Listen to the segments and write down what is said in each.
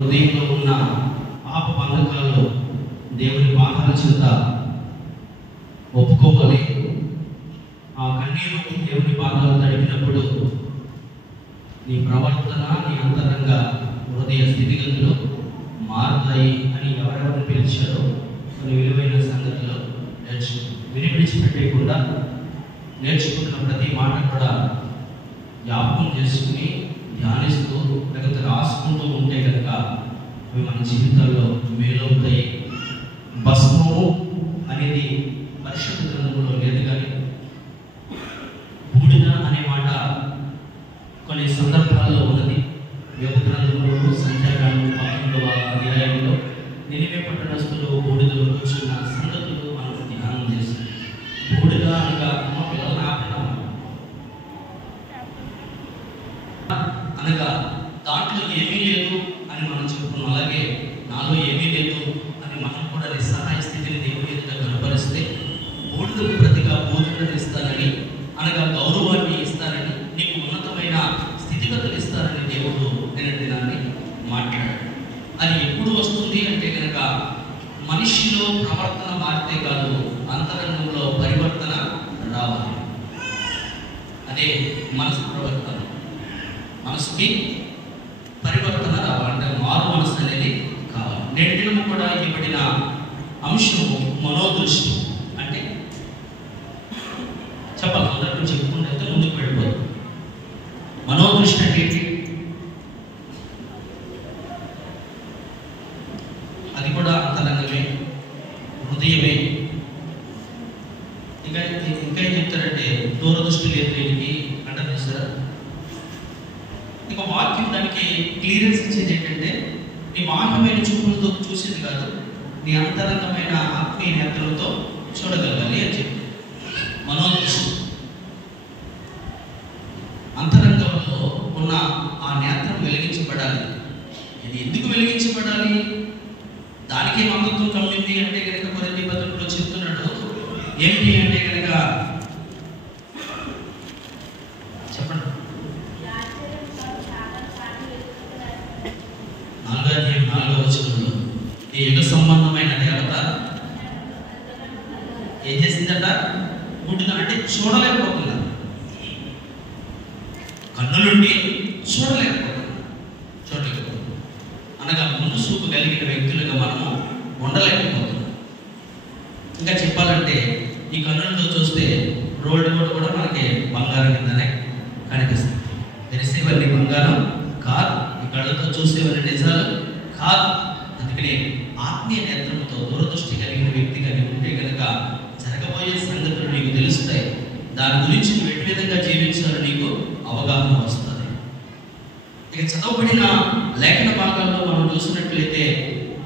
హృదయంలో ఉన్న పాప బంధకాలను దేవుని పాదాల చెంత ఒప్పుకోవాలి. ఆ కన్నీరు దేవుని పాదాలు తడిపినప్పుడు నీ ప్రవర్తన, నీ అంతరంగ హృదయ స్థితిగతులు మారుతాయి అని ఎవరెవరు పిలిచారో కొన్ని విలువైన సంగతులు విడిచిపెట్టకుండా నేర్చుకుంటున్న ప్రతి మాట కూడా జ్ఞాపకం చేసుకుని ధ్యానిస్తూ లేకపోతే రాసుకుంటూ ఉంటే కనుక అవి మన జీవితాల్లో మేలవుతాయి. భస్మము అనేది పరిశుద్ధ గ్రంథంలో లేదు, కానీ బూడిద అనే మాట కొన్ని సందర్భాల్లో ఉన్నది. యోగ గ్రంథంలో సంఖ్యాకాండం 19వ అధ్యాయంలో నినివే పట్టణస్థులు బూడిదలో కూర్చున్న సంగతులు మనం ధ్యానం చేస్తాం. బూడిద అనగా మా పిల్లలు అనగా దాంట్లో ఏమీ లేదు అని మనం చెప్పుకున్నాం. అలాగే నాలో ఏమీ లేదు అని మనం కూడా నిస్సహాయ స్థితిని దేవుని ఎదుట కనపరిస్తే బూడిదకు ప్రతిగా బూడిదను ఇస్తానని, అనగా గౌరవాన్ని ఇస్తానని, నీకు ఉన్నతమైన స్థితిగతులు ఇస్తానని దేవుడు నిన్నటి దినాన్ని మాట్లాడాడు. అది ఎప్పుడు వస్తుంది అంటే కనుక మనిషిలో ప్రవర్తన మారితే కాదు, అంతరంగంలో పరివర్తన రావాలి. అదే మనసు ప్రవర్తన. మనసుకి పరివర్తన రావాలంటే మారు మనసు అనేది కావాలి. నేటి దినము కూడా ఇవ్వబడిన అంశము మనోదృష్టి. అంటే చెప్పాలి, అందరికీ చెప్పుకుంటే ముందుకు వెళ్ళిపోదు. మనోదృష్టి అంటే ఏంటి? అది కూడా అంతరంగమే, హృదయమే. ఇంకా ఏం చెప్తారంటే దూరదృష్టి లేదు దీనికి అంటారు చూసారా. ఇక వాక్యం దానికి క్లియరెన్స్ ఇచ్చేది ఏంటంటే నీ బాహ్యమైన చూపులతో చూసేది కాదు, నీ అంతరంగమైన ఆత్మీయ నేత్రలతో చూడగలగాలి అని చెప్పి. మనోదృష్టి అంతరంగంలో ఉన్న ఆ నేత్రం వెలిగించబడాలి. ఇది ఎందుకు వెలిగించబడాలి? దానికే మందత్వం కమ్మింది అంటే కనుక కొరింథీ పత్రికలో చెప్తున్నాడు. ఏంటి అంటే కనుక చెప్పండి. 4వ వచనంలో ఈ యుగ సంబంధమైన దేవత ఏం చేసిందట? బూడిద అంటే చూడలేకపోతున్నారు, కన్నులుండి చూడలేకపోతున్నారు. అనగా ముందు చూపు కలిగిన వ్యక్తులుగా మనము ఉండలేకపోతున్నాం. ఇంకా చెప్పాలంటే ఈ కన్నులతో చూస్తే రోడ్డు కూడా మనకి బంగారం కిందనే కనిపిస్తుంది. తెలిసేవన్నీ బంగారం కాదు, ఈ కళ్ళతో చూసేవన్నీ నిజాలు కాదు. అందుకని ఆత్మీయ నేత్రంతో దూరదృష్టి కలిగిన వ్యక్తిగా నీవు ఉంటే కనుక జరగబోయే సంగతులు నీకు తెలుస్తాయి. దాని గురించి నువ్వు ఎటు విధంగా జీవించాలో నీకు అవగాహన వస్తుంది. ఇక చదవబడిన లేఖన భాగాల్లో మనం చూసినట్లయితే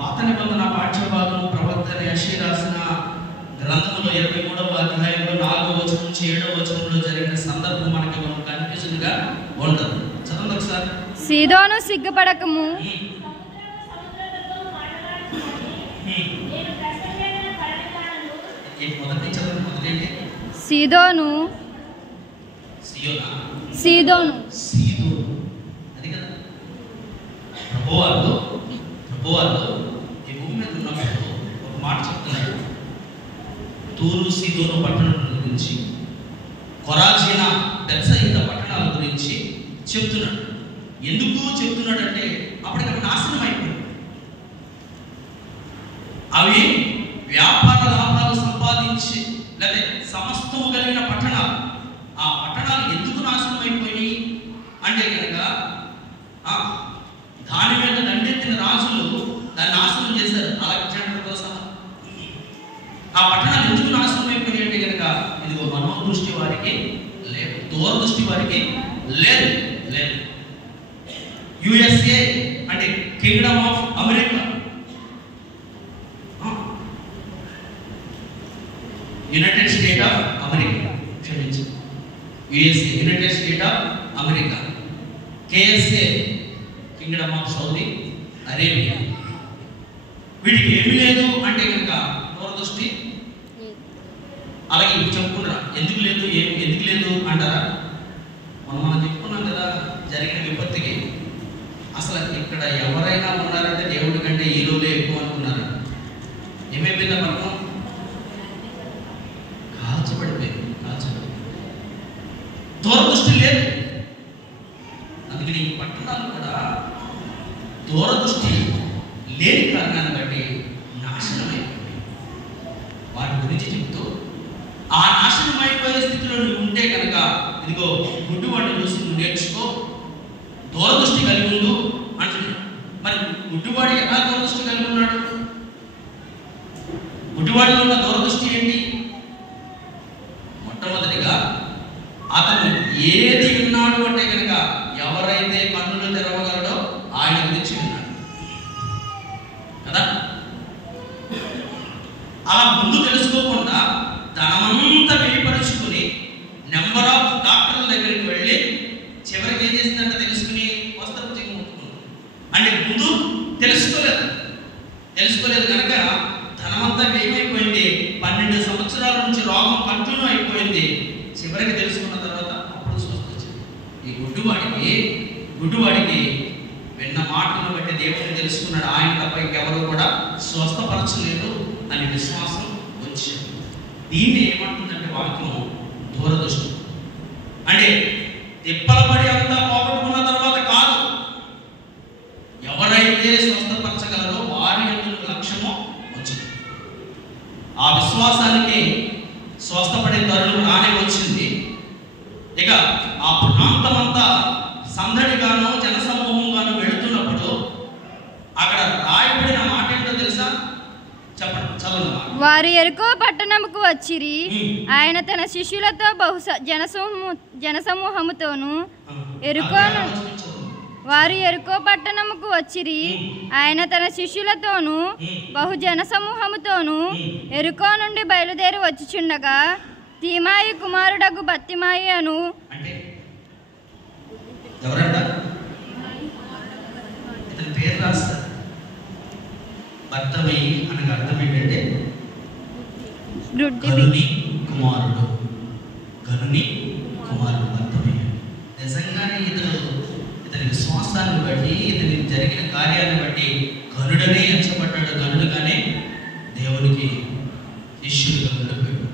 పాత నిబంధన పాఠ్య భాగము ప్రవక్త యెషయా రాసిన గ్రంథంలో 23వ అధ్యాయంలో 4వ వచనం నుంచి 7వ వచనంలో జరిగిన సందర్భం మనకి కన్ఫ్యూజన్ గా ఉంటుంది. చదవండి ఒకసారి. సీదోను సిగ్గుపడకము, సీదోను అది కదా ప్రభువారు ఈ భూమి మీద ఉన్నప్పుడు ఒక మాట చెప్తున్నాడు. తూరు సీదోను పట్టణం గురించి, కొరాజీన బెత్సయిదా పట్టణాల గురించి చెప్తున్నాడు. ఎందుకు చెప్తున్నాడంటే అప్పటికి నాశనం అయిపోయింది. అవి వ్యాపార లాభాలు సంపాదించి లేదా సమస్తము కలిగిన పట్టణాలు. ఆ పట్టణాలు ఎందుకు నాశనం అయిపోయినాయి అంటే కనుక దాని మీద దండెత్తిన రాజులు దాన్ని నాశనం చేశారు, అలెగ్జాండర్తో సహా. ఆ పట్టణాలు ఎందుకు నాశనం అయిపోయినాయి అంటే కనుక ఇదిగో మనోదృష్టి వారికి లేదు, దూరదృష్టి వారికి లేదు. యుఎస్ఏ అంటే kingdom of America, united state of America, క్షమించు, USA united state of America. KSA kingdom of Saudi Arabia. వీటికి ఏమీ లేదు అంటే కనుక దూరదృష్టి. అలాగే చెప్పుకున్నారా ఎందుకు లేదు అంటారా? మనం చెప్పుకున్నాం కదా జరిగిన విపత్తుకి అసలు ఇక్కడ ఎవరైనా ఉన్నారా ఏమైపోయిందా పట్టణం? కాల్చబడిపోయింది. దూరదృష్టి లేదు. అందుకని ఈ పట్టణాలు కూడా దూరదృష్టి లేని కారణాన్ని బట్టి నాశనమైపోయింది. వాటి గురించి చెప్తూ ఆ నాశనమైపోయే స్థితిలో నువ్వు ఉంటే కనుక ఇదిగో గుడ్డివాడిని చూసి నువ్వు నేర్చుకో, దూరదృష్టి కలిగి ఉండు అంటున్నాడు. మరి గుడ్డివాడు ఎలా దూరదృష్టి కలిగి ఉన్నాడు? గుడ్డివాడిలో ఉన్న దూరదృష్టి ఏంటి? మొట్టమొదటిగా అతను ఏది విన్నాడు అంటే కనుక ఎవరైతే కన్నులు తెరవగలడో ఆయన గురించి విన్నాడు కదా. అలా ముందు తెలుసుకోకుండా ధనమంతా వెలిపరుచుకుని నెంబర్ ఆఫ్ డాక్టర్ల దగ్గరికి వెళ్ళి చివరికి ఏం చేసిందంటే తెలుసుకుని వస్త్రపు చెంగు ముట్టుకున్నాడు. అంటే ముందు తెలుసుకోలేదు కనుక ధనమంతా ఏమైపోయింది. 12 సంవత్సరాల నుంచి రోగం కంటిన్యూ అయిపోయింది. చివరికి తెలుసుకున్న తర్వాత అప్పుడు స్వస్థ వచ్చింది. ఈ గుడ్డివాడికి విన్న మాటలను బట్టి దేవుడిని తెలుసుకున్నాడు. ఆయన తప్ప ఇంకెవరు కూడా స్వస్థపరచలేదు అని విశ్వాసం వచ్చింది. దీన్ని ఏమంటుందంటే వాక్యం దూరదృష్టి. అంటే తిప్పలబడి అంతా పోగొట్టుకున్న తర్వాత కాదు, ఎవరైతే స్వస్థపరచగలరో వారి యొక్క లక్ష్యము వచ్చింది. ఆ విశ్వాసానికి స్వస్థపడే తరుణం రానే వచ్చింది. ఇక ఆ ప్రాంతమంతా సందడిగాను జనసమూహంగాను వెళుతున్నప్పుడు అక్కడ రాయబడిన మాట ఏంటో తెలుసా? చెప్పండి, చదవండి. వారు యెరికో పట్టణముకు వచ్చిరి. ఆయన తన శిష్యులతో జనసమూహముతోను వారు యెరికో పట్టణముకు వచ్చిరి. ఆయన తన శిష్యులతోను బహుజన సమూహముతోను యెరికో నుండి బయలుదేరి వచ్చుచుండగా తీమాయి కుమారుడగు బత్తిమాయి అను పేరు రాస్తారు. బత్తమయి అనగా అర్థం ఏంటంటే గనుని కుమారుడు బత్తమయ్య. నిజంగానే ఇతని విశ్వాసాన్ని బట్టి, ఇతని జరిగిన కార్యాన్ని బట్టి గనుడనే ఎంచబడ్డాడు. గనుడుగానే దేవునికి శిష్యుడుగా ఉండిపోయాడు.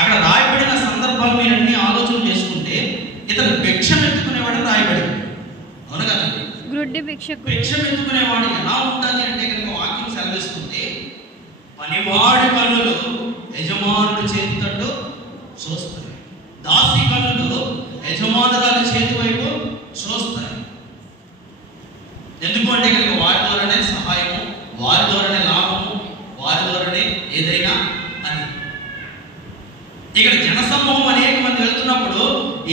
అక్కడ రాయబడిన సందర్భాలు మీరన్నీ ఆలోచన చేసుకుంటే ఇతను భిక్షం ఎత్తుకునేవాడు రాయబడింది. అవును కదండి? భిక్షం ఎత్తుకునేవాడు ఎలా ఉంటుంది అంటే కనుక వాక్యం సెలవిస్తుంది, పనివాడి కన్నులు యజమానుడి చేతి తట్టు చూస్తాయి, దాసి కన్నులు యజమానురాలి చేతి వైపు చూస్తాయి. ఎందుకు అంటే కనుక వారి ద్వారానే సహాయము, వారి ద్వారానే లాభము, వారి ద్వారానే ఏదైనా అని. ఇక్కడ జనసమూహం అనేక మంది వెళ్తున్నప్పుడు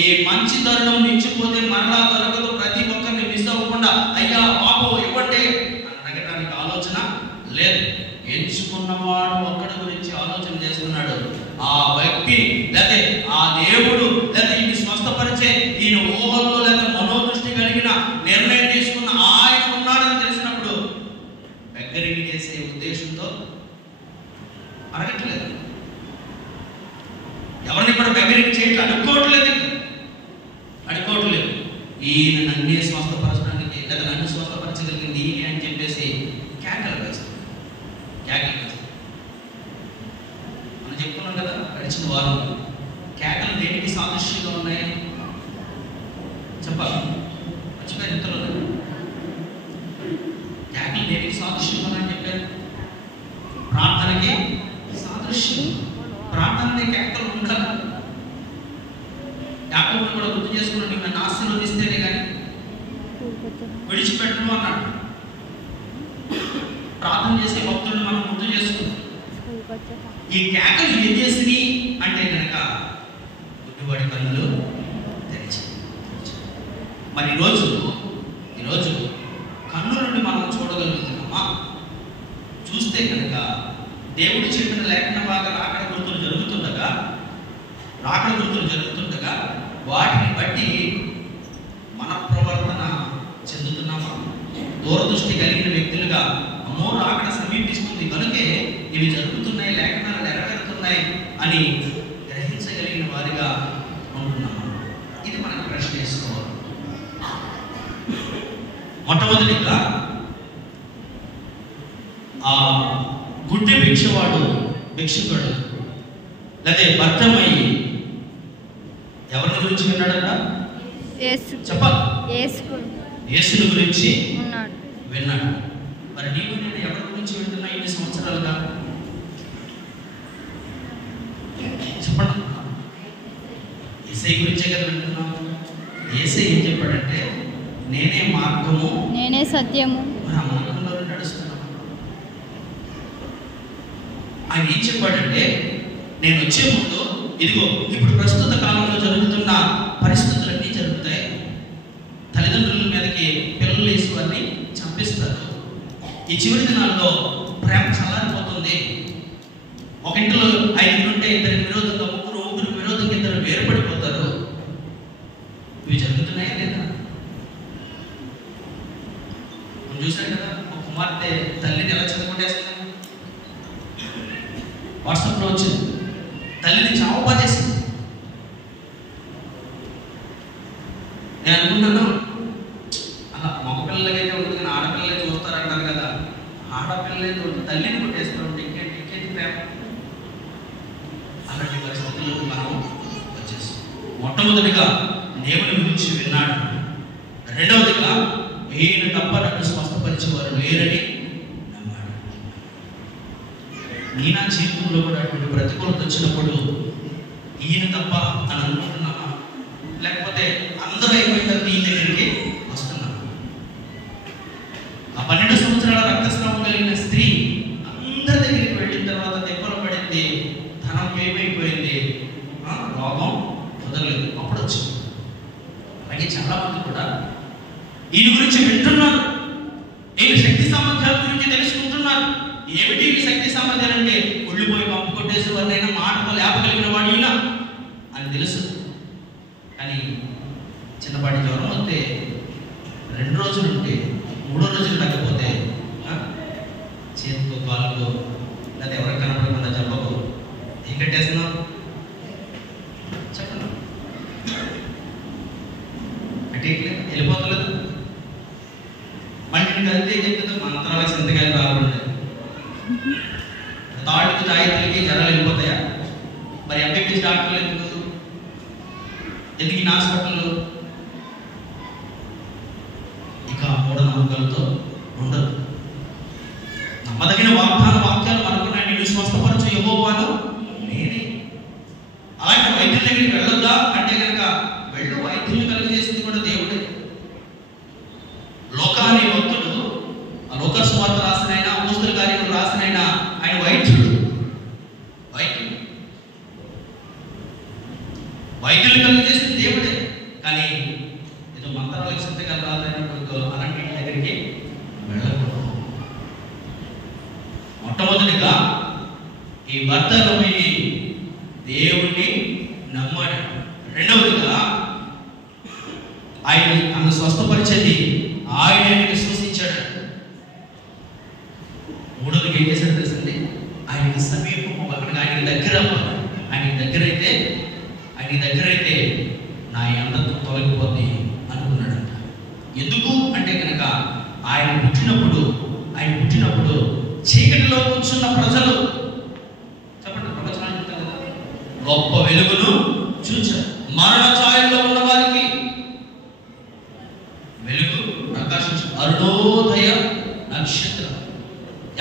ఈ మంచి తరుణం నిలిచిపోతే మరలా దొరకదు, ప్రతి ఒక్కరిని మిస్ అవ్వకుండా అయ్యా బాబు ఇవ్వండి అని అడగడానికి ఆలోచన లేదు. ఎంచుకున్నవాడు ఒక్కడి గురించి ఆలోచన చేస్తున్నాడు. ఆ వ్యక్తి లేకపోతే ఆ దేవుడు లేకపోతే ఈయన స్వస్థపరిచే ఈయన ఊహల్లో లేదా మనోదృష్టి కలిగిన నిర్ణయం తీసుకున్న ఆయన ఉన్నాడని తెలిసినప్పుడు బెగ్గరింగ్ చేసే ఉద్దేశంతో అడగట్లేదు. ఎవరిని కూడా బెగ్గరింగ్ చేయట్లేదు, అడుక్కోవట్లేదు. ఈయన నన్నే స్వస్థపరచడానికి లేదా నన్ను స్వస్థపరచగలిగింది ఈయన అని చెప్పేసి కేకలు వేస్తాం. మనం చెప్పుకున్నాం కదా గడిచిన వారం, కేకలు దేనికి సాదృశ్యంగా ఉన్నాయి చెప్పాలి? మర్చిపోయారు ఇంతలో. కేకలు దేనికి సాదృశ్యంగా ఉన్నాయని చెప్పారు? ప్రార్థనకి సాదృశ్యం. ప్రార్థననే కేకలు ఉండాలి. యాకోబును కూడా గుర్తు చేసుకున్నాడు, నన్ను ఆశీర్వదిస్తేనే కానీ విడిచిపెట్టను అన్నాడు. ప్రార్థన చేసే భక్తులను మనం గుర్తు చేసుకున్నాం. ఈ కేకలు ఏం చేసింది అంటే కనుక గుడ్డివాడి కన్నులు తెరిచాయి. మరి ఈరోజు కన్ను నుండి మనం చూడగలుగుతున్నామా? చూస్తే కనుక దేవుడు చెప్పిన లేఖన బాగా రాకడ గుర్తులు జరుగుతుండగా వాటిని బట్టి మన ప్రవర్తన చెందుతున్నామా? దూరదృష్టి కలిగిన వ్యక్తులుగా అమ్మో రాకడ సమీపిస్తుంది కనుకే ఇవి జరుగుతున్నాయి, లేఖనాలు నెరవేరుతున్నాయి అని గ్రహించగలిగిన వారిగా ఉంటున్నామా? ఇది మనకు ప్రశ్న వేసుకోవాలి. మొట్టమొదటిగా భిక్షవాడు భిక్షకుడు లేకపోతే భర్తమయ్యి ఎవరిని గురించి విన్నాడంట? చెప్పాలి. యేసుని గురించి విన్నాడు. మరి నీవు నేను ఎవరి గురించి వింటున్నా ఇన్ని సంవత్సరాలుగా? చెప్పండి. యేసయ్య గురించే కదా వింటున్నాం. యేసయ్య ఏం చెప్పాడంటే నేనే మార్గము, నేనే సత్యము. మరి ఆ మార్గంలో నడుస్తున్నాం. ఆయన ఏం చెప్పాడంటే నేను వచ్చే ముందు ఇదిగో ఇప్పుడు ప్రస్తుత కాలంలో జరుగుతున్న పరిస్థితులన్నీ జరుగుతాయి. తల్లిదండ్రుల మీదకి పిల్లలు వేసి వారిని చంపిస్తారు. ఈ చివరి దినాల్లో ప్రేమ చల్లారిపోతుంది. ఒక ఇంట్లో 5 ఉంటే 2 విరోధంగా, 3 విరోధంగా 2 వేరుపడిపోతారు. ఇవి జరుగుతున్నాయా లేదా? మనం చూసాం కదా, ఒక కుమార్తె తల్లిని ఎలా చదువుకుంటేస్తుంది. వాట్సాప్లో వచ్చింది. తల్లిని చావబాదేసింది. నేను అనుకున్నాను అలా మగపిల్లలకైతే ఉంటుంది కానీ ఆడపిల్లలే చూస్తారంటారు కదా. ఆడపిల్లలే తల్లిని కొట్టేస్తారు. ఇంకేంటి ప్రేమ? అలాంటి పరిస్థితులకు మనం వచ్చేస్తాం. మొట్టమొదటిగా దేవుని గురించి విన్నాడు. రెండవదిగా ఈయన తప్ప నన్ను స్వస్థపరిచేవారు లేరని నమ్మాడు. నీ నా జీవితంలో కూడా అటువంటి ప్రతికూలత వచ్చినప్పుడు ఈయన తప్ప అని అనుకుంటున్నామా? లేకపోతే అందరూ అయిపోయిన తర్వాత ఈయన దగ్గరికి వస్తున్నామా? ఆ 12 సంవత్సరాల రక్తస్రావం కలిగిన స్త్రీ అందరి దగ్గరికి వెళ్ళిన తర్వాత దెబ్బలు పడింది, ధనం ఏమైపోయింది, రోగం వదలలేదు. అప్పుడు వచ్చింది. అలాగే చాలా మంది కూడా ఈయన గురించి వింటున్నారు, ఈయన శక్తి సామర్థ్యాల గురించి తెలుసుకుంటున్నారు. ఏమిటి ఈ శక్తి సామర్థ్యాలు అంటే ఒళ్ళిపోయి పంపు కొట్టేసి వారినైనా మాటలు లేపగలిగిన వాడు ఈయన అని తెలుసు. కానీ చిన్నపాటి జ్వరం వస్తే 2 రోజులు ఉంటే 3వ రోజులు తగ్గపోతే చేతికో కాలుకో లేదా ఎవరికి కనపడకుండా జబ్బకు ఏం కట్టేస్తున్నావు చెప్పండి. కట్టేయట్లేదు, వెళ్ళిపోతలేదు. మళ్ళీ కలితే ఏం చెప్తుంది? మంత్రాల సింతకాయలు రావాలండి. తాళ్ళకి తాయితలకి జ్వరాలు వెళ్ళిపోతాయా? మరి ఎంబీబీఎస్ డాక్టర్లు ఎందుకు ఈ హాస్పిటల్లో? ఇక మూఢనమ్మకాలతో ఉండదు. నమ్మదగిన వాక్యాలు మనకున్నాయి. నిన్ను స్వస్థపరచు యెహోవాను నేనే. అలాంటి వైద్యుల దగ్గరికి వెళ్ళొద్దా అంటే కనుక వెళ్ళు. వైద్యులు కలిగజేసింది కూడా దేవుడే. లోకాన్ని భక్తుడు ఆ లోక సువార్త రాసినైనా అపోస్తల కార్యములు రాసినైనా ఆయన వైద్యుడు. వైద్యులు కలిగజేసింది దేవుడే. కానీ ఏదో మంత్రాలకు సిద్ధంగా రాసినప్పుడు అలాంటి దగ్గరికి వెళ్ళకూడదు. మొట్టమొదటిగా ఈ భర్తలో దేవుణ్ణి నమ్మాడు. రెండవదిగా ఆయన నన్ను స్వస్థపరిచేది ఆయన విశ్వసించాడు. మూడవదిగా ఏం చేశాడు తెలుసండి? ఆయనకి సమీపం అక్కడికి ఆయన దగ్గర అవ్వాలి. ఆయన దగ్గరైతే నా అందరితో తొలగిపోద్ది అనుకున్నాడు. ఎందుకు అంటే కనుక ఆయన పుట్టినప్పుడు చీకటిలో కూర్చున్న ప్రజలు చెప్పండి, ప్రవచనాలు చెప్తారు కదా, గొప్ప వెలుగును చూచారు. మరణ ఛాయల్లో ఉన్న వారికి వెలుగు ప్రకాశించు. అరుణోదయ నక్షత్రం,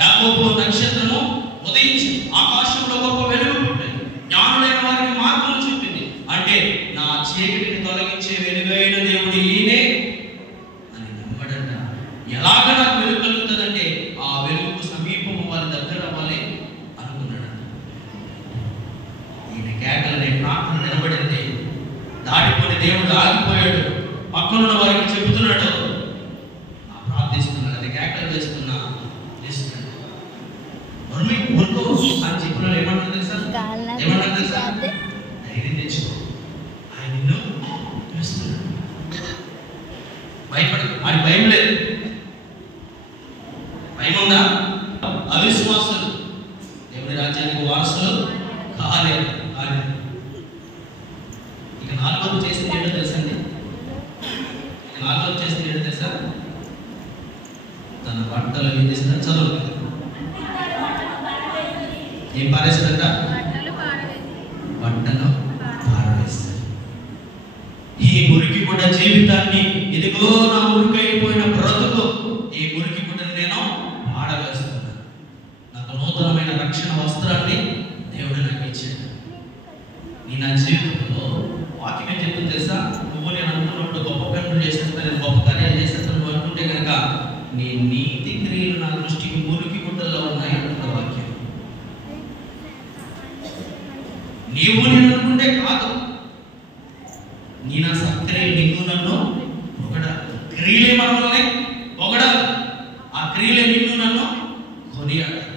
యాకోబు నక్షత్రము ఉదయించి ఆకాశంలో గొప్ప వెలుగు పుట్టింది. జ్ఞానులైన వారికి మార్గం చూపింది. అంటే నా చీకటిని తొలగించే వెలుగైన దేవుడు ఈయనే అని నమ్మడంట. ఎలాగ నాకు వెలుగు కలుగుతుందంటే ఆ వెలుగుకు సమీపం వాళ్ళ దగ్గర అవ్వాలి అనుకున్నాడు. ఈయన కేకలనే ప్రార్థన నిలబడింది. దాటిపోయిన దేవుడు ఆగిపోయాడు. పక్కనున్న వారికి చెబుతున్నాడు, ప్రార్థిస్తున్నాడు, అది కేకలు వేస్తున్నా అని చెప్పిన ఏమన్నా తెలుసా? ధైర్యం తెచ్చుకో, ఆయన నిన్ను పిలుస్తున్నాడు. భయపడు. ఆయన భయం లేదు. భయం ఉందా? అవిశ్వాసులు దేవుని రాజ్యానికి వారసులు కాలేదు. ఇక 4వ చేసింది ఏంటో తెలుసండి? తెలుసా? తన బట్టలు విధిస్తారు. చదువు ఏం పారేస్తాడంట? బట్టను పారవేస్తాడు. ఈ మురికి గుడ్డ జీవితాన్ని, ఇదిగో నా మురికైపోయిన బ్రతుకు, ఈ మురికి గుడ్డను నేను పారవేస్తున్నాను. నాకు నూతనమైన రక్షణ వస్త్రాన్ని దేవుడు నాకు ఇచ్చాడు. నీ నా జీవితంలో వాక్యం చెప్తుంది తెలుసా? నువ్వు నేను అనుకున్నప్పుడు గొప్ప పనులు చేసేస్తాను, నేను గొప్ప కార్యాలు చేసేస్తాను నువ్వు అనుకుంటే కనుక నీ నీతి క్రియలు నా దృష్టికి మురికి గుడ్డల్లో ఉన్నాయి అంటున్న వాక్యం. నీవు నేను అనుకుంటే కాదు, నీ నా సత్క్రియ నిన్ను నన్ను పొగడాలి. క్రియలే మనల్ని పొగడాలి, ఆ క్రియలే నిన్ను నన్ను కొనియాడాలి.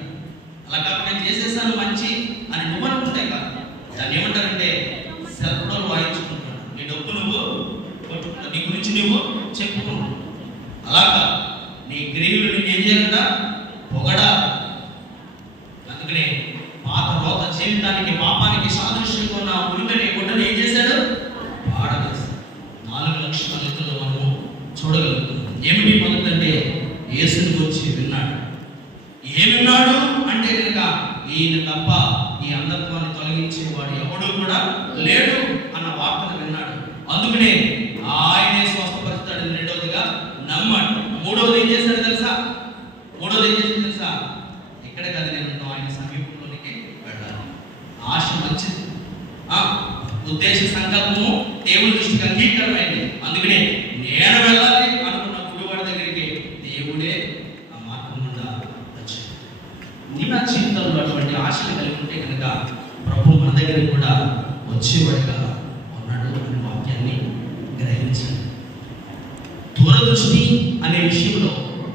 అలా కాకుండా చేసేసాను మంచి అని నువ్వు అనుకుంటే కాదు. దాన్ని ఏమంటారంటే సెల్ఫ్డోలు వాయించుకుంటాడు. నీ డబ్బు నువ్వు కొట్టుకుంటావు, నీ గురించి నువ్వు చెప్పుకుంటావు. అలాగా నీ క్రియలు నిన్ను ఏం చేయాలంట? పొగడాలి. అందుకనే పాత రోత జీవితానికి, పాపానికి సాదృశ్యంగా ఉన్న మురికని గుడ్డను ఏం చేశాడు? పాడవేశాడు. 4 లక్షల లెక్కలో మనము చూడగలుగుతున్నాం. ఏమిటి మొదటంటే యేసుని గురించి విన్నాడు. ఏమి విన్నాడు అంటే కనుక ఈయన తప్ప ఈ అంధత్వాన్ని తొలగించేవాడు ఎవడు కూడా లేడు అన్న వార్తను విన్నాడు. అందుకనే ఆయనే స్వస్థపరుస్తాడని రెండవదిగా నమ్మాడు. మూడవది ఏం చేశాడు తెలుసా? ఇక్కడ కదా నేను ఆయన సమీపంలోనికి వెళ్ళాలి. ఆశ మంచిది, ఉద్దేశ సంకల్పము దేవుని దృష్టికి అంగీకారమైంది. అందుకనే నేను వెళ్ళాలి అనుకున్న గుడివాడి దగ్గరికి దేవుడే ఆ మార్గం గుండా వచ్చాడు. నీ నా జీవితంలో అటువంటి ఆశలు కలిగి ఉంటే కనుక ప్రభు మన దగ్గరికి కూడా వచ్చేవాడిగా ఉన్నాడు అనే వాక్యాన్ని గ్రహించాలి. దూరదృష్టి అనే విషయంలో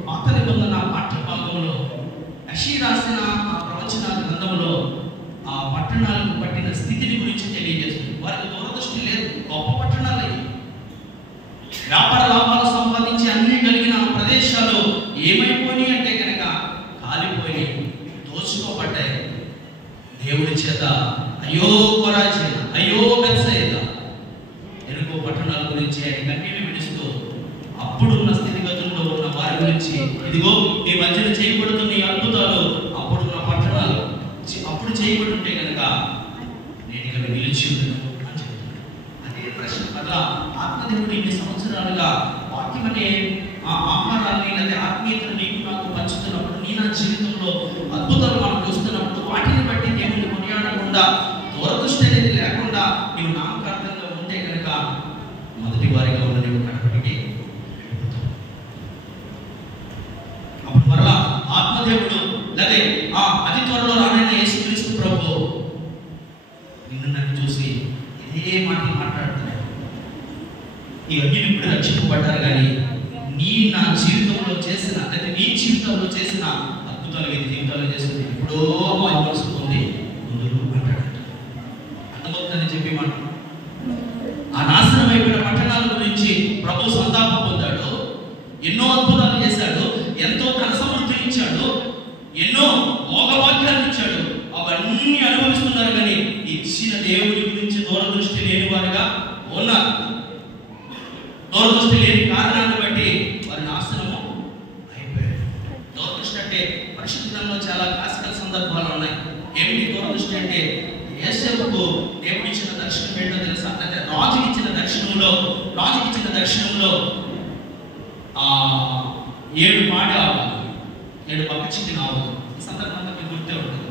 పాత నిబంధన పాఠ్య భాగంలో యెషయా రాసిన ఆ ప్రవచన గ్రంథంలో ఆ పట్టణాలకు పట్టిన స్థితిని గురించి తెలియజేస్తుంది. వారికి దూరదృష్టి లేదు, గొప్ప పట్టణాలు అయ్యి వ్యాపార లాభాలు సంపాదించి అన్ని కలిగిన ప్రదేశాలు ఏమైపోయినాయి అంటే కనుక కాలిపోయి దోచుకోబడ్డాయి. దేవుడి చేత అయ్యో కొరాజీన, అయ్యో బెత్సయిదా ఎరుకో పట్టణాల గురించి ఆయన కన్నీళ్లు విడుస్తూ అప్పుడున్న స్థితిగతుల్లో ఉన్న వారి గురించి, ఇదిగో మీ మధ్యన చేయబడుతున్న ఈ అద్భుతాలు అప్పుడున్న పట్టణాలు అప్పుడు చేయబడి ఉంటే కనుక నేను ఇక్కడ నిలిచి ఉండను అని చెప్తున్నాను. అదే ప్రశ్న అట్లా ఆత్మదేవుడు ఇన్ని సంవత్సరాలుగా వాక్యం అనే ఆహారాన్ని లేదా ఆత్మీయతను నీకు నాకు పంచుతున్నప్పుడు, నీ నా జీవితంలో అద్భుతాలు మనం చూస్తున్నప్పుడు వాటిని బట్టి దేవుని కొనియాడకుండా, దూరదృష్టి అనేది లేకుండా నీవు నామకార్థంగా ఉంటే కనుక మొదటి వారిగా ఉన్న నీవు కనపడికి అప్పుడు మరలా ఆత్మదేవుడు లేదా అతి త్వరలో రానైన యేసుక్రీస్తు ప్రభు నిన్ను నన్ను చూసి ఇదే మాటలు మాట్లాడుతున్నాడు. ఈ అన్యులు ఇప్పుడు రక్షింపబడ్డారు, కానీ నా జీవితంలో చేసిన లేదా నీ జీవితంలో చేసిన అద్భుతాలు ఈ జీవితాల్లో చేస్తుంది ఎప్పుడో మాయపరుస్తుంది ముందు మాట్లాడట. అర్థమవుతుందని చెప్పి మాట ఆ నాశనం అయిపోయిన పట్టణాల గురించి ప్రభు సంతాపం పొందాడు. ఎన్నో అద్భుతాలు చేశాడు, ఎంతో ధన సమృద్ధి ఇచ్చాడు, ఎన్నో మోగవాక్యాలు ఇచ్చాడు. అవన్నీ అనుభవిస్తున్నారు, కానీ ఇచ్చిన దేవుడి గురించి దూరదృష్టి లేని వారుగా ఉన్నారు. దూరదృష్టి లేని కారణాన్ని బట్టి వారి నాశనము అయిపోయారు. దూరదృష్టి అంటే పరిశుద్ధంలో చాలా క్లాసికల్ సందర్భాలు ఉన్నాయి. ఏమిటి దూరదృష్టి అంటే? యేసేపుకు దేవుడు ఇచ్చిన దర్శనం ఏంటో తెలుసా? అంటే రాజుకి ఇచ్చిన దర్శనంలో 7 పాడి ఆవులు, 7 పక్క చిక్కిన ఆవులు. ఈ సందర్భంగా మీకు గుర్తే ఉంటుంది.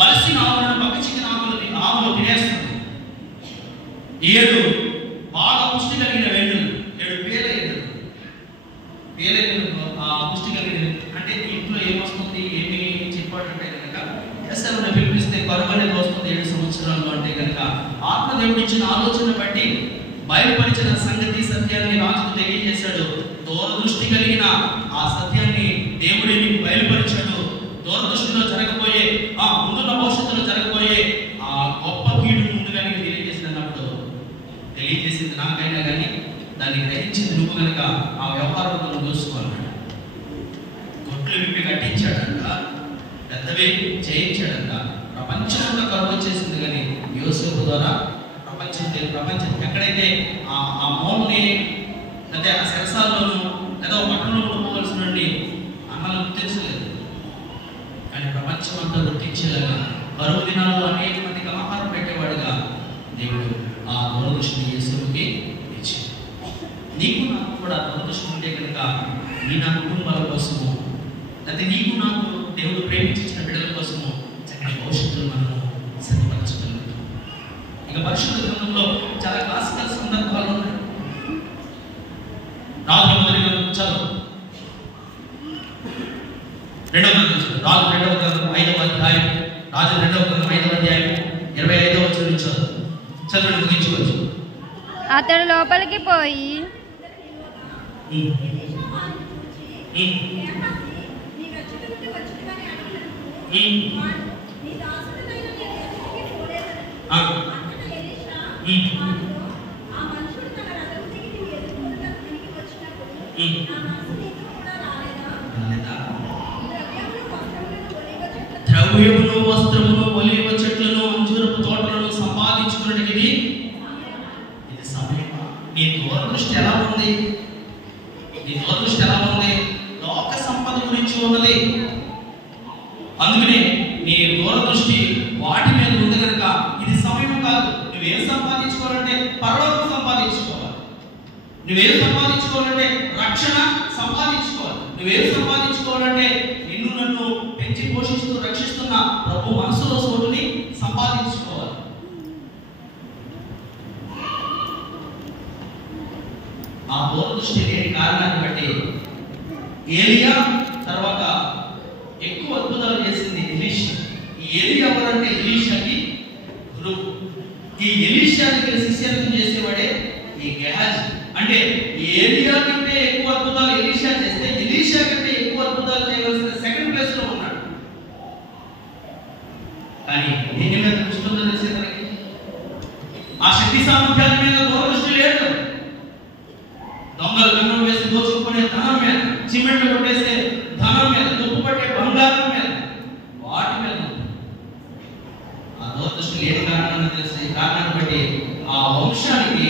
బలిసిన ఆవులను పక్క చిక్కిన ఆవులు తినేస్తుంది. 7 బాగా పుష్టి కలిగిన వెన్నులు, 7 పేలైనలు పుష్టి కలిగిన అంటే ఇంట్లో ఏమొస్తుంది, ఏమి చెప్పాడంటే కనుక ఎస్ఎల్ని పిలిపిస్తే కరువు అనేది వస్తుంది 7 సంవత్సరాల్లో అంటే కనుక ఆత్మదేవుడు ఇచ్చిన ఆలోచన బట్టి బయలుపరిచిన సంగతి సత్యాన్ని రాజుకు తెలియజేశాడు. దూరదృష్టి కలిగిన ఆ సత్యాన్ని దేవుడే నీకు బయలుపరిచాడు. దూరదృష్టిలో జరగబోయే ముందున్న భవిష్యత్తులో జరగబోయే ఆ గొప్ప కీడు ముందుగా నీకు తెలియజేసింది నాకైనా కానీ దాన్ని గ్రహించింది నువ్వు కనుక ఆ వ్యవహారం చూసుకోవాలన్నాడు. గొడ్లు విప్పి కట్టించాడంట, పెద్దవి చేయించాడంట. ప్రపంచంలో కరువు వచ్చేసింది, కానీ యోసేపు ద్వారా ప్రపంచం ఎక్కడైతే ఆ మోల్ని లేదా ఆ శరసాల్లోనూ లేదా పట్టణంలో ఉండిపోవలసిన అన్నలకు తెలుసలేదు, కానీ ప్రపంచం అంతా గుర్తించేలాగా చూసుకుంటే కనుక నీ నా కుటుంబాల కోసము, లేకపోతే నీకు నాకు దేవుడు ప్రేమించిన బిడ్డల కోసము చక్కటి భవిష్యత్తును మనము సిద్ధపరచగలుగుతాం. ఇక పరిశుద్ధ గ్రంథంలో చాలా క్లాసికల్ సందర్భాలు ఉన్నాయి. రాజు మొదటి గ్రంథం చదువు, రాజు 2వ గ్రంథం 5వ అధ్యాయం, రాజు 2వ గ్రంథం 5వ అధ్యాయం 25వ వచనం చదవండి, ముగించవచ్చు. అతడు లోపలికి పోయి ద్రవ్యమును, వస్త్రమును, ఒలీవ చెట్లను, అంజూరపు తోటలను సంపాదించుకున్నట్టుగా ఇది సమయం. నీ దూరదృష్టి ఎలా ఉంది? నీ దూరదృష్టి ఎలా ఉంది? లోక సంపద గురించి ఉన్నది. అందుకనే నీ దూరదృష్టి వాటి మీద ఉంది కనుక ఇది సమయం కాదు. నువ్వేం సంపాదించుకోవాలంటే పరలోకం సంపాదించుకోవాలి. నువ్వేం సంపాదించుకోవాలంటే రక్షణ సంపాదించుకోవాలి. నువ్వేం సంపాదించుకోవాలంటే నిన్ను నన్ను పెంచి పోషిస్తూ రక్షిస్తున్న ప్రభు మనసులో చోటుని సంపాదించుకోవాలి. ఆ దూరదృష్టి లేని కారణాన్ని బట్టి ఏలియా తర్వాత ఎక్కువ అద్భుతాలు చేసింది ఎలీషా. ఈ ఏలియా ఎవరంటే ఎలీషాకి గురువు. ఈ ఎలీషా దగ్గర శిష్యత్వం చేసేవాడే ఈ గెహాజీ. అంటే ఏలియా కంటే ఎక్కువ అద్భుతాలు ఎలీషా చేస్తే ఎలీషా కంటే ఎక్కువ అద్భుతాలు చేయవలసిన సెకండ్ ప్లేస్ లో ఉన్నాడు. కానీ దీని మీద దృష్టి ఉందో తెలిసేదానికి ఆ శక్తి సామర్థ్యాల మీద దూరదృష్టి లేదు. దొంగలు కన్నం వేసి దోచుకునే ధనం మీద, సిమెంట్ కొట్టేసే ధనం మీద, తుప్పు పట్టే బంగారం మీద, వాటి మీద ఆ దూరదృష్టి లేని కారణాన్ని తెలిసి కారణాన్ని బట్టి ఆ వంశానికి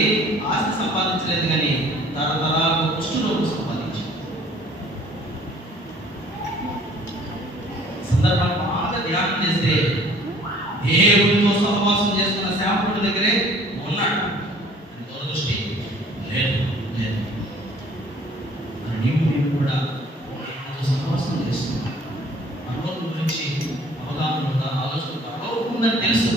ఆస్తి సంపాదించలేదు, కానీ తరతరాలకు కుష్ఠరోగం సంపాదించారు. సందర్భాన్ని బాగా ధ్యానం చేస్తే దేవుడితో సహవాసం చేస్తున్న సేవకుడి దగ్గరే ఉన్నాడు. దూరదృష్టి లేదు. నీవు కూడా సహవాసం చేస్తున్నావు. పరలోకం గురించి అవగాహన ఉందా, ఆలోచన పరలోకం ఉందని తెలుసు.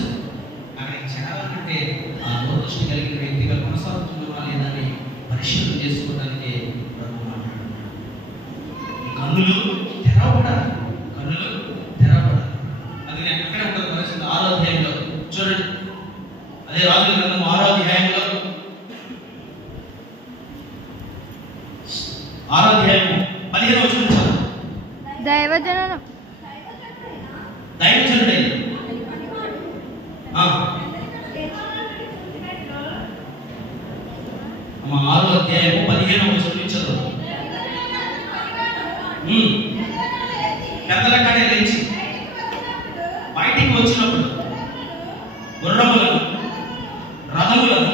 అక్కడికి చేరాలంటే ఆ దూరదృష్టి కలిగిన వ్యక్తిగా కొనసాగుతున్నావా లేదని పరిశీలన చేసుకోవడానికి ప్రభు మాట్లాడుతున్నాడు. కన్నులు తెరవబడాలి, కన్నులు తెరవబడాలి. అది నేను అక్కడే ఉంటుంది. పరిస్థితి 6వ అధ్యాయంలో చూడండి. అదే రాజుల గ్రంథం 6వ అధ్యాయంలో 6వ అధ్యాయం 15వ వచనం చదువు. దైవజనుడైన అమ్మ 6వ అధ్యాయం 15వ వచనం చదువు. పెద్దల కాడే లేచి బయటికి వచ్చినప్పుడు గుర్రములను, రథములను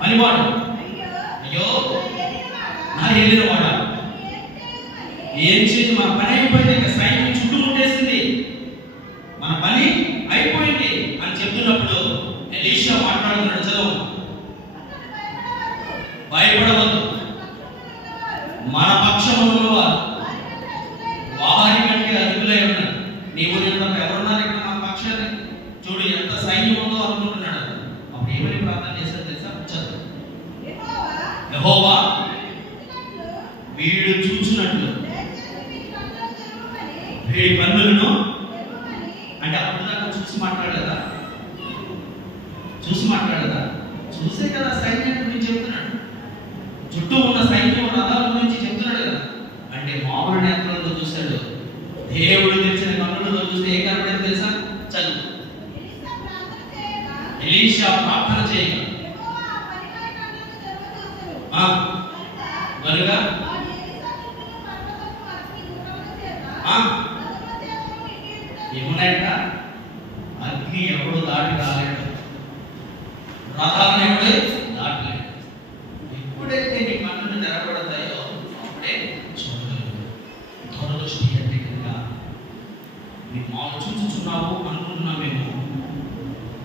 పనివాడు, అయ్యో నా వెళ్ళినవాడా, ఏం చేసి మన పని అయిపోయింది, ఇక సైన్యం చుట్టుముట్టేసింది, మన పని అయిపోయింది అని చెప్తున్నప్పుడు ఎలీషా మాట్లాడుతున్నాడు. చదువు. భయపడవద్దు, మన పక్షము ఉన్నవారు వారి కంటే అదుపులై ఉన్నారు. నీవు నిన్న ఎవరున్నారు ఇక్కడ మన పక్షాన్ని? చూడు ఎంత సైన్యం ఉందో అనుకుంటున్నాడు. అప్పుడు ఏమని ప్రార్థన చేశాడు తెలుసా? చదువు. యెహోవా వీడు చూచినట్లు వీడి కన్నులను, అంటే అప్పుడు దాకా చూసి మాట్లాడలేదా? చూసే కదా సైన్యం గురించి చెప్తున్నాడు. చుట్టూ ఉన్న సైన్యం రథాల గురించి చెప్తున్నాడు కదా. అంటే మామూలు నేత్రాలతో చూశాడు. దేవుడు తెచ్చిన కన్నులతో చూస్తే ఏ కనబడింది తెలుసా? చదువు. ఎలీషా ప్రార్థన చేయగా కనుక ఏమున్నాయట? అగ్ని ఎవడు దాటి రాలేడు, రథాలను ఎవడే దాటలేడు. ఎప్పుడైతే నీ కన్నులు తెరబడతాయో అప్పుడే చూడగలరు. దూరదృష్టి అంటే కనుక నీ మాకు చూస్తున్నావు అనుకుంటున్నామేమో,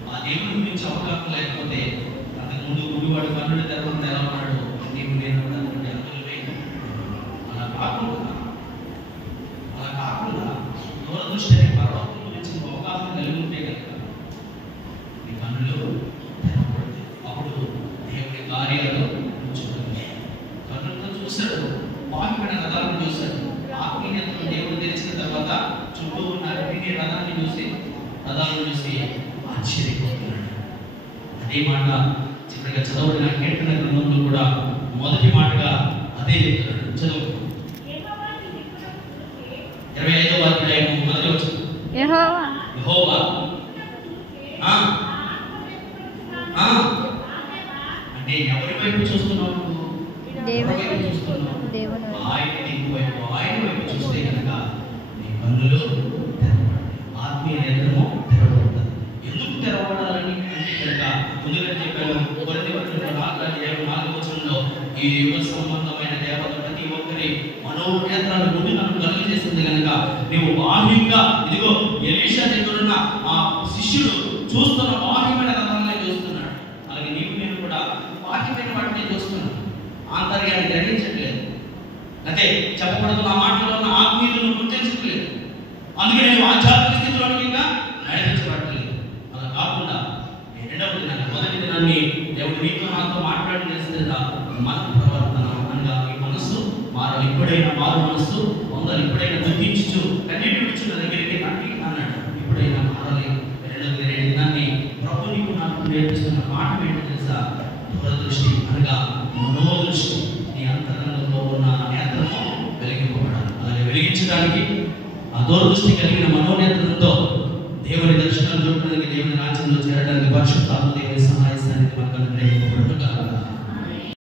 ఆ దేవుడి గురించి అవగాహన లేకపోతే అంతకు ముందు గుడ్డివాడు కన్నులు తెరవంతా ఎలా ఉన్నాడు, నీవు నేను అలా కాకుండా దూరదృష్టి పర్వతం గురించి అవకాశం కలిగి ఉంటే కనుక నీ కన్నులు తెరవబడతాయి. అప్పుడు దేవుని కార్యాలు చూడాలి. కన్నులతో చూశాడు, బాహ్యమైన రథాలను చూశాడు. ఆత్మీయతను దేవుడు తెరిచిన తర్వాత చుట్టూ ఉన్న అగ్ని రథాన్ని చూసి ఆశ్చర్యపోతున్నాడు. అదే మాట చివరిగా చదవబడిన కీర్తన గ్రంథంలో కూడా మొదటి మాటగా అదే చెప్తున్నాడు. చదువు 25వ అధ్యాయం మొదటి వచనం. యెహోవా అంటే ఎవరి వైపు చూస్తున్నావు? దేవుని వైపు చూస్తున్నావు. ఆయన వైపు చూస్తే కనుక నీ కన్నులు తెరవబడతాయి, ఆత్మీయ నేత్రము తెరవబడుతుంది. ఎందుకు తెరవబడాలని అంటే కనుక ముందుగా చెప్పాను, కొరింథీ పత్రిక 4:4 ఈ యుగ సంబంధమైన దేవత ప్రతి ఒక్కరి మనోనేత్రాలు ముందు నన్ను కలుగు చేసింది కనుక నీవు బాహ్యంగా ఇదిగో ఎలీషా దగ్గరున్న ఆ శిష్యుడు చూస్తున్న బాహ్యమైన రథాలనే చూస్తున్నాడు. అలాగే నీవు నేను కూడా బాహ్యమైన వాటిని చూస్తున్నాను, ఆంతర్యాన్ని గ్రహించట్లేదు. అదే చెప్పబడుతున్న ఆ మాటలో ఉన్న ఆత్మీయులను గుర్తించట్లేదు. అందుకే నేను ఆధ్యాత్మిక స్థితిలోనికి ఇంకా నడిపించబడట్లేదు. అలా కాకుండా రెండవ దినాన్ని మొదటి దినాన్ని దేవుడు నీతో నాతో మాట్లాడి చేస్తుందా మన ప్రవర్తన అనగా ఈ మనస్సు మారాలి. ఇప్పుడైనా మారు మనస్సు పొందాలి. ఇప్పుడైనా దుఃఖించు కన్నీటి విడుచున్న దగ్గరికి రండి అన్నాడు. ఇప్పుడైనా మారాలి. రెండవ దినాన్ని ప్రభు నీకు నాకు నేర్పిస్తున్న మాట ఏంటో తెలుసా? దూరదృష్టి అనగా మనోదృష్టి. నీ అంతరంగంలో ఉన్న నేత్రము వెలిగింపబడాలి. అలాగే వెలిగించడానికి ఆ దూరదృష్టి కలిగిన మనోనేత్రంతో దేవుని దర్శనం చూడడానికి, దేవుని రాజ్యంలో చేరడానికి పరిశుద్ధాత్మ దేవుని సహాయ సన్నిధి మనకు అనుగ్రహింపబడును గాక.